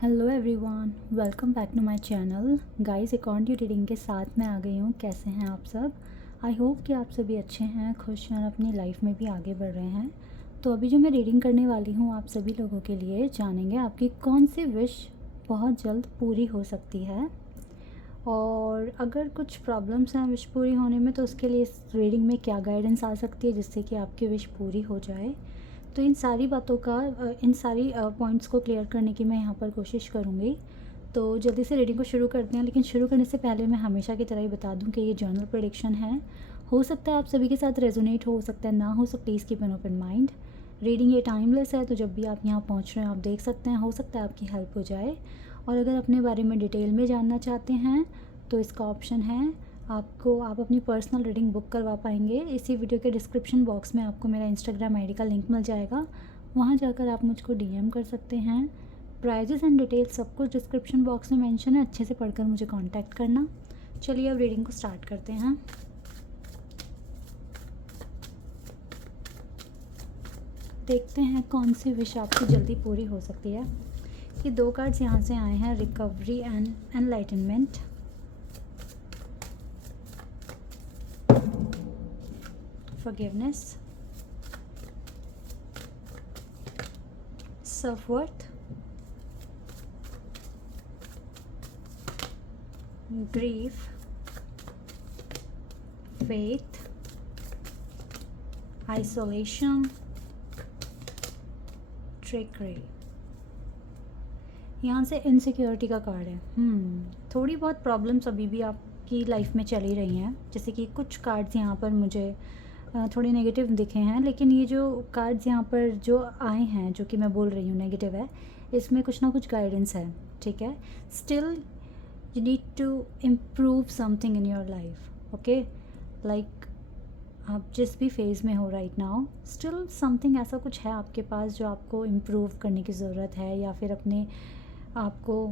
Hello everyone, welcome back to my channel. Guys, एक और new reading के साथ मैं आ गई हूँ। कैसे हैं आप सब? आई होप कि आप सभी अच्छे हैं, खुश हैं और अपनी लाइफ में भी आगे बढ़ रहे हैं। तो अभी जो मैं रीडिंग करने वाली हूँ आप सभी लोगों के लिए, जानेंगे आपकी कौन सी विश बहुत जल्द पूरी हो सकती है। और अगर कुछ प्रॉब्लम्स हैं विश पूरी होने में, तो उसके लिए इस रीडिंग में क्या गाइडेंस आ सकती है जिससे कि आपकी विश पूरी हो जाए। तो इन सारी बातों का इन सारी पॉइंट्स को क्लियर करने की मैं यहाँ पर कोशिश करूँगी। तो जल्दी से रीडिंग को शुरू करते हैं, लेकिन शुरू करने से पहले मैं हमेशा की तरह ही बता दूँ कि ये जर्नल प्रेडिक्शन है। हो सकता है आप सभी के साथ रेजोनेट हो सकता है ना हो, so please keep an open mind. Reading ये टाइमलेस है, तो जब भी आप यहाँ पहुँच रहे हैं आप देख सकते हैं, हो सकता है आपकी हेल्प हो जाए। और अगर अपने बारे में डिटेल में जानना चाहते हैं तो इसका ऑप्शन है, आप अपनी पर्सनल रीडिंग बुक करवा पाएंगे। इसी वीडियो के डिस्क्रिप्शन बॉक्स में आपको मेरा इंस्टाग्राम आईडी का लिंक मिल जाएगा, वहाँ जाकर आप मुझको डीएम कर सकते हैं। प्राइजेस एंड डिटेल्स सब कुछ डिस्क्रिप्शन बॉक्स में मेंशन है, अच्छे से पढ़कर मुझे कांटेक्ट करना। चलिए अब रीडिंग को स्टार्ट करते हैं। देखते हैं कौन सी विश आपकी जल्दी पूरी हो सकती है। ये दो कार्ड्स यहाँ से आए हैं, recovery and enlightenment. forgiveness, self-worth, grief, faith, isolation, trickery। यहाँ से इनसिक्योरिटी का कार्ड है। थोड़ी बहुत प्रॉब्लम्स अभी भी आपकी लाइफ में चली रही हैं। जैसे कि कुछ कार्ड्स यहाँ पर मुझे थोड़े नेगेटिव दिखे हैं, लेकिन ये जो कार्ड्स यहाँ पर जो आए हैं, जो कि मैं बोल रही हूँ नेगेटिव है, इसमें कुछ ना कुछ गाइडेंस है। ठीक है, still you need to improve something in your life. Okay, like आप जिस भी फेज़ में हो राइट नाउ, स्टिल समथिंग ऐसा कुछ है आपके पास जो आपको इम्प्रूव करने की ज़रूरत है, या फिर अपने आपको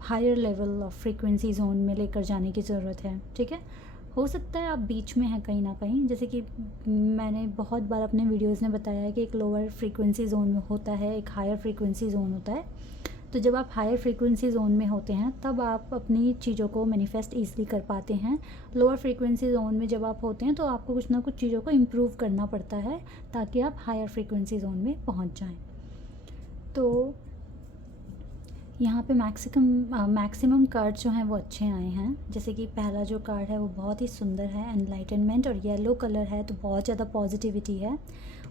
higher level of frequency zone में लेकर जाने की ज़रूरत है। ठीक है, हो सकता है आप बीच में हैं कहीं ना कहीं। जैसे कि मैंने बहुत बार अपने वीडियोज़ में बताया है कि एक लोअर फ्रीक्वेंसी जोन में होता है, एक हायर फ्रीक्वेंसी जोन होता है। तो जब आप हायर फ्रीक्वेंसी जोन में होते हैं तब आप अपनी चीज़ों को मैनिफेस्ट ईज़िली कर पाते हैं। लोअर फ्रीक्वेंसी जोन में जब आप होते हैं तो आपको कुछ ना कुछ चीज़ों को इम्प्रूव करना पड़ता है ताकि आप हायर फ्रीक्वेंसी जोन में पहुंच जाएं। तो यहाँ पे मैक्सिमम कार्ड जो हैं वो अच्छे आए हैं। जैसे कि पहला जो कार्ड है वो बहुत ही सुंदर है, एनलाइटनमेंट, और येलो कलर है तो बहुत ज़्यादा पॉजिटिविटी है।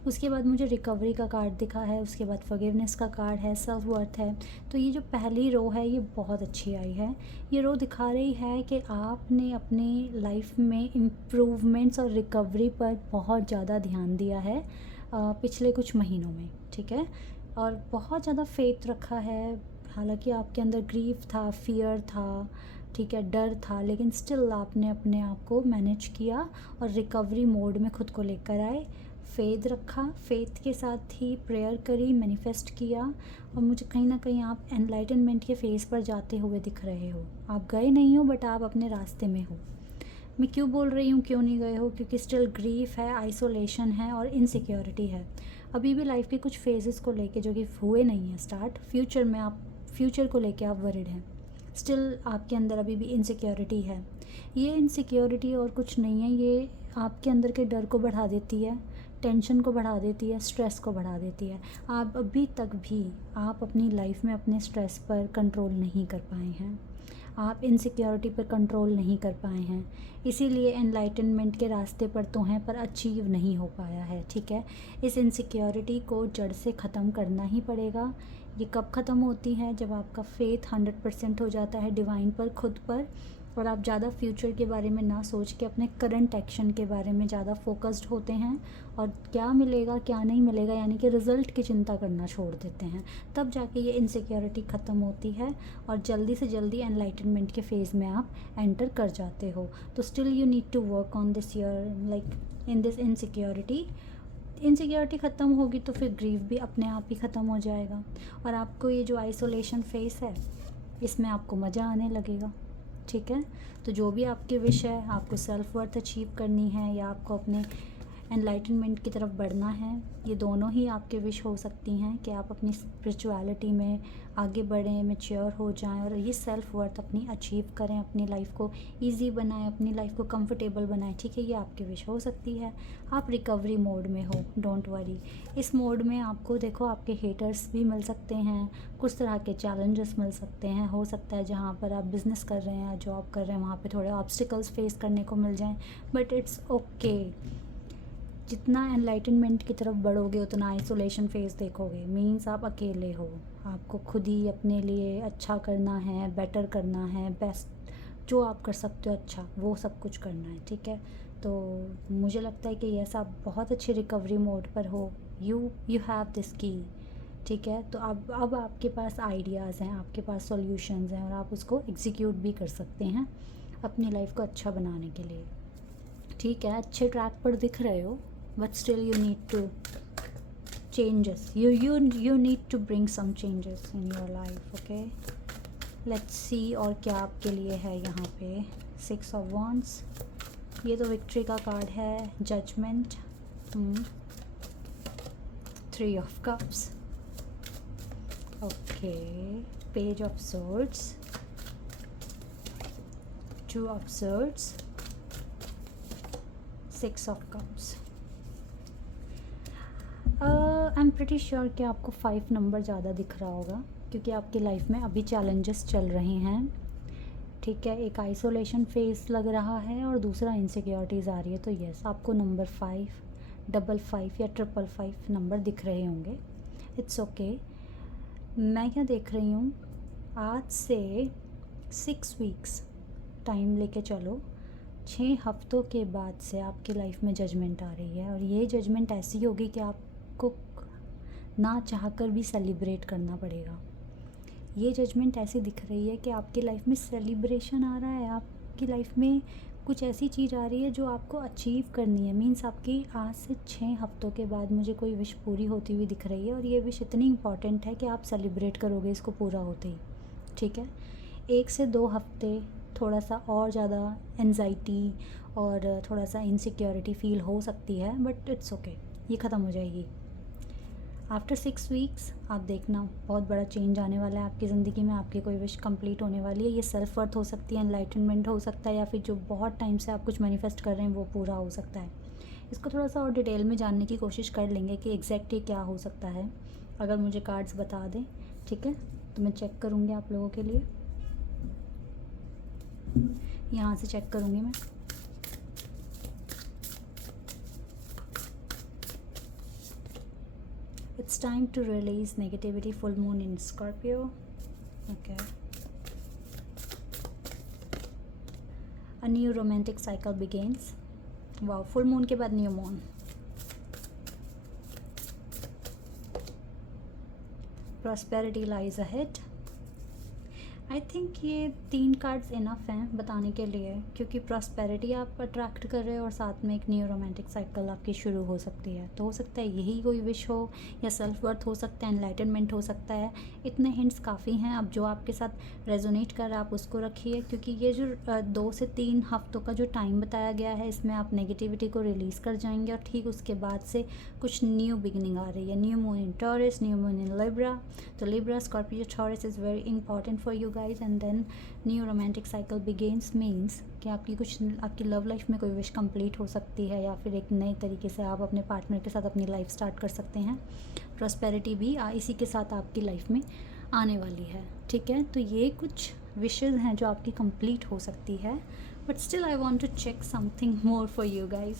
उसके बाद मुझे रिकवरी का कार्ड दिखा है, उसके बाद फॉरगिवनेस का कार्ड है, सेल्फ वर्थ है। तो ये जो पहली रो है ये बहुत अच्छी आई है। ये रो दिखा रही है कि आपने अपनी लाइफ में इम्प्रूवमेंट्स और रिकवरी पर बहुत ज़्यादा ध्यान दिया है पिछले कुछ महीनों में। ठीक है, और बहुत ज़्यादा फेथ रखा है। हालांकि आपके अंदर ग्रीफ था, फियर था, ठीक है, डर था, लेकिन स्टिल आपने अपने आप को मैनेज किया और रिकवरी मोड में खुद को लेकर आए। फेथ रखा, फेथ के साथ ही प्रेयर करी, मैनिफेस्ट किया। और मुझे कहीं ना कहीं आप एनलाइटनमेंट के फेज़ पर जाते हुए दिख रहे हो। आप गए नहीं हो, बट आप अपने रास्ते में हो। मैं क्यों बोल रही हूँ क्यों नहीं गए हो, क्योंकि स्टिल ग्रीफ है, आइसोलेशन है और इनसिक्योरिटी है। अभी भी लाइफ के कुछ फेजेस को लेके जो कि हुए नहीं हैं स्टार्ट, फ्यूचर में आप फ्यूचर को लेके आप वरिड हैं। स्टिल आपके अंदर अभी भी इनसिक्योरिटी है। ये इनसिक्योरिटी और कुछ नहीं है, ये आपके अंदर के डर को बढ़ा देती है, टेंशन को बढ़ा देती है, स्ट्रेस को बढ़ा देती है। आप अभी तक भी आप अपनी लाइफ में अपने स्ट्रेस पर कंट्रोल नहीं कर पाए हैं, आप इनसिक्योरिटी पर कंट्रोल नहीं कर पाए हैं, इसीलिए एनलाइटनमेंट के रास्ते पर तो हैं पर अचीव नहीं हो पाया है। ठीक है, इस इनसिक्योरिटी को जड़ से ख़त्म करना ही पड़ेगा। ये कब ख़त्म होती है? जब आपका फेथ 100% हो जाता है डिवाइन पर, खुद पर, और आप ज़्यादा फ्यूचर के बारे में ना सोच के अपने करंट एक्शन के बारे में ज़्यादा फोकस्ड होते हैं, और क्या मिलेगा क्या नहीं मिलेगा यानी कि रिज़ल्ट की चिंता करना छोड़ देते हैं। तब जाके ये इनसिक्योरिटी ख़त्म होती है और जल्दी से जल्दी एनलाइटनमेंट के फेज़ में आप एंटर कर जाते हो। तो still you need to work on this your like in this insecurity. ख़त्म होगी तो फिर ग्रीफ भी अपने आप ही ख़त्म हो जाएगा, और आपको ये जो आइसोलेशन फेस है इसमें आपको मज़ा आने लगेगा। ठीक है, तो जो भी आपकी विश है, आपको सेल्फ वर्थ अचीव करनी है या आपको अपने एनलाइटनमेंट की तरफ बढ़ना है। ये दोनों ही आपके विश हो सकती हैं कि आप अपनी स्पिरिचुअलिटी में आगे बढ़ें, मैच्योर हो जाएं और ये सेल्फ वर्थ अपनी अचीव करें, अपनी लाइफ को इजी बनाएं, अपनी लाइफ को कंफर्टेबल बनाएं। ठीक है, ये आपकी विश हो सकती है। आप रिकवरी मोड में हो, डोंट वरी। इस मोड में आपको देखो आपके हेटर्स भी मिल सकते हैं, कुछ तरह के चैलेंजेस मिल सकते हैं। हो सकता है जहाँ पर आप बिज़नेस कर रहे हैं या जॉब कर रहे हैं वहाँ पे थोड़े ऑब्स्टिकल्स फेस करने को मिल जाएं, बट इट्स ओके। जितना एनलाइटनमेंट की तरफ बढ़ोगे उतना आइसोलेशन फेस देखोगे। मीन्स आप अकेले हो, आपको खुद ही अपने लिए अच्छा करना है, बेटर करना है, बेस्ट जो आप कर सकते हो अच्छा वो सब कुछ करना है। ठीक है, तो मुझे लगता है कि यस आप बहुत अच्छे रिकवरी मोड पर हो। यू हैव दिस की। ठीक है, तो अब आपके पास आइडियाज़ हैं, आपके पास सॉल्यूशंस हैं और आप उसको एग्जीक्यूट भी कर सकते हैं अपनी लाइफ को अच्छा बनाने के लिए। ठीक है, अच्छे ट्रैक पर दिख रहे हो, but still you need to changes, you need to bring some changes in your life. Okay, let's see और क्या आपके लिए है यहाँ पे। 6 of Wands, ये तो विक्ट्री का कार्ड है। Judgement, 3 of Cups, okay, page of Swords, 2 of Swords, 6 of Cups। I am pretty sure कि आपको 5 नंबर ज़्यादा दिख रहा होगा क्योंकि आपकी लाइफ में अभी चैलेंजेस चल रहे हैं। ठीक है, एक आइसोलेशन फेस लग रहा है और दूसरा इनसिक्योरिटीज़ आ रही है। तो यस आपको नंबर 5, 55 या 555 नंबर दिख रहे होंगे। It's okay. मैं क्या देख रही हूँ, आज से 6 वीक्स टाइम लेके चलो, 6 हफ्तों के बाद से आपकी लाइफ में जजमेंट आ रही है और ये जजमेंट ऐसी होगी कि आपको ना चाहकर भी सेलिब्रेट करना पड़ेगा। ये जजमेंट ऐसी दिख रही है कि आपकी लाइफ में सेलिब्रेशन आ रहा है, आपकी लाइफ में कुछ ऐसी चीज़ आ रही है जो आपको अचीव करनी है। मीन्स आपकी आज से 6 हफ्तों के बाद मुझे कोई विश पूरी होती हुई दिख रही है और ये विश इतनी इम्पॉर्टेंट है कि आप सेलिब्रेट करोगे इसको पूरा होते ही। ठीक है, 1 से 2 हफ्ते थोड़ा सा और ज़्यादा एंजाइटी और थोड़ा सा इनसिक्योरिटी फील हो सकती है, बट इट्स ओके, ये ख़त्म हो जाएगी। आफ्टर 6 वीक्स आप देखना बहुत बड़ा चेंज आने वाला है आपकी ज़िंदगी में। आपकी कोई विश कंप्लीट होने वाली है। ये सेल्फ वर्थ हो सकती है, एनलाइटनमेंट हो सकता है, या फिर जो बहुत टाइम से आप कुछ मैनिफेस्ट कर रहे हैं वो पूरा हो सकता है। इसको थोड़ा सा और डिटेल में जानने की कोशिश कर लेंगे कि एग्जैक्टली क्या हो सकता है, अगर मुझे कार्ड्स बता दें। ठीक है, तो मैं चेक करूँगी आप लोगों के लिए, यहाँ से चेक करूँगी मैं। It's time to release negativity, full moon in Scorpio. Okay. A new romantic cycle begins. Wow, full moon के बाद new moon. Prosperity lies ahead. I think ये 3 कार्ड्स इनफ हैं बताने के लिए, क्योंकि प्रॉस्पेरिटी आप अट्रैक्ट कर रहे हो और साथ में एक न्यू रोमांटिक साइकिल आपकी शुरू हो सकती है। तो हो सकता है यही कोई विश हो, या सेल्फ वर्थ हो सकता है, एनलाइटनमेंट हो सकता है। इतने हिंट्स काफ़ी हैं। अब जो आपके साथ रेजोनेट कर रहा है आप उसको रखिए, क्योंकि ये जो 2 से 3 हफ्तों का जो टाइम बताया गया है इसमें आप नेगेटिविटी को रिलीज़ कर जाएंगे और ठीक उसके बाद से कुछ न्यू बिगनिंग आ रही है। New moon in Taurus, new moon in Libra. तो Libra, Scorpio, Taurus is very important for you guys, and then new romantic cycle begins. Means कि आपकी लव लाइफ में कोई विश कंप्लीट हो सकती है, या फिर एक नए तरीके से आप अपने पार्टनर के साथ अपनी लाइफ स्टार्ट कर सकते हैं। प्रॉस्पेरिटी भी इसी के साथ आपकी लाइफ में आने वाली है। ठीक है, तो ये कुछ विशेज़ हैं जो आपकी कंप्लीट हो सकती है, but still I want to check something more for you guys.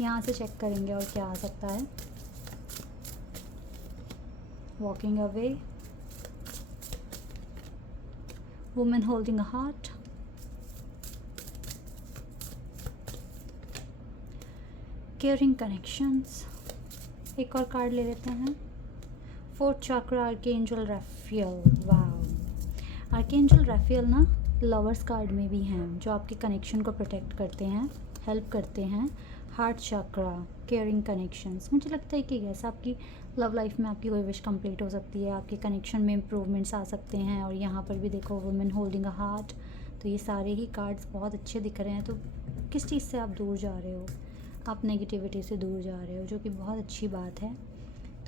यहाँ से चेक करेंगे और क्या आ सकता है। Walking away, woman holding a heart, caring connections। एक और कार्ड ले लेते हैं, 4th चक्रा, आर्कएंजल राफेल। वाह, आर्कएंजल राफेल ना लवर्स कार्ड में भी हैं, जो आपके कनेक्शन को प्रोटेक्ट करते हैं, हेल्प करते हैं। हार्ट चक्रा, केयरिंग कनेक्शंस। मुझे लगता है कि यस आपकी लव लाइफ में आपकी कोई विश कंप्लीट हो सकती है, आपके कनेक्शन में इम्प्रूवमेंट्स आ सकते हैं। और यहाँ पर भी देखो वुमेन होल्डिंग अ हार्ट। तो ये सारे ही कार्ड्स बहुत अच्छे दिख रहे हैं। तो किस चीज़ से आप दूर जा रहे हो? आप नेगेटिविटी से दूर जा रहे हो, जो कि बहुत अच्छी बात है।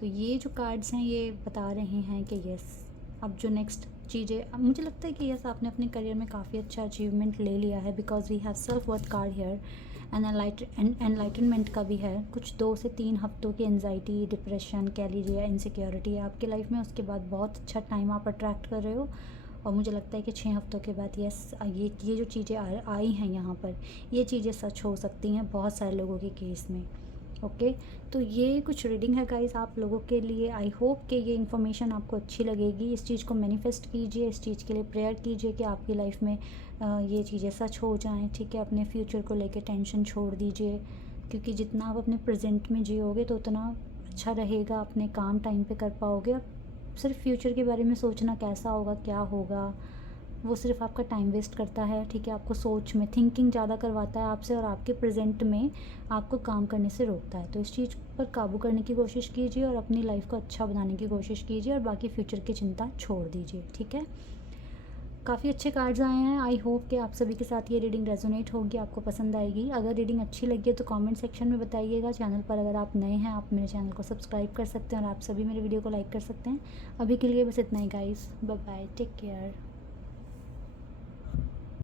तो ये जो कार्ड्स हैं ये बता रहे हैं कि यस, अब जो नेक्स्ट चीज़ें, अब मुझे लगता है कि यस आपने अपने करियर में काफ़ी अच्छा अचीवमेंट ले लिया है, because we have self worth card here and enlightenment का भी है। कुछ 2 से 3 हफ्तों की एनजाइटी, डिप्रेशन कह लीजिए या इनसिक्योरिटी है आपकी लाइफ में, उसके बाद बहुत अच्छा टाइम आप अट्रैक्ट कर रहे हो। और मुझे लगता है कि 6 हफ्तों के बाद यस ये जो चीज़ें आई हैं यहाँ पर, ये चीज़ें सच हो सकती हैं बहुत सारे लोगों के केस में। ओके, तो ये कुछ रीडिंग है गाइस आप लोगों के लिए। आई होप कि ये इन्फॉर्मेशन आपको अच्छी लगेगी। इस चीज़ को मैनिफेस्ट कीजिए, इस चीज़ के लिए प्रेयर कीजिए कि आपकी लाइफ में ये चीज़ें सच हो जाएं। ठीक है, अपने फ्यूचर को लेके टेंशन छोड़ दीजिए, क्योंकि जितना आप अपने प्रेजेंट में जियोगे तो उतना अच्छा रहेगा, अपने काम टाइम पे कर पाओगे। अब सिर्फ फ्यूचर के बारे में सोचना कैसा होगा, क्या होगा, वो सिर्फ आपका टाइम वेस्ट करता है। ठीक है, आपको सोच में थिंकिंग ज़्यादा करवाता है आपसे, और आपके प्रेजेंट में आपको काम करने से रोकता है। तो इस चीज़ पर काबू करने की कोशिश कीजिए और अपनी लाइफ को अच्छा बनाने की कोशिश कीजिए, और बाकी फ्यूचर की चिंता छोड़ दीजिए। ठीक है, काफ़ी अच्छे कार्ड्स आए हैं। आई होप कि आप सभी के साथ ये रीडिंग रेजोनेट होगी, आपको पसंद आएगी। अगर रीडिंग अच्छी लगी है तो कमेंट सेक्शन में बताइएगा। चैनल पर अगर आप नए हैं, आप मेरे चैनल को सब्सक्राइब कर सकते हैं, और आप सभी मेरे वीडियो को लाइक कर सकते हैं। अभी के लिए बस इतना ही guys, bye bye, take care.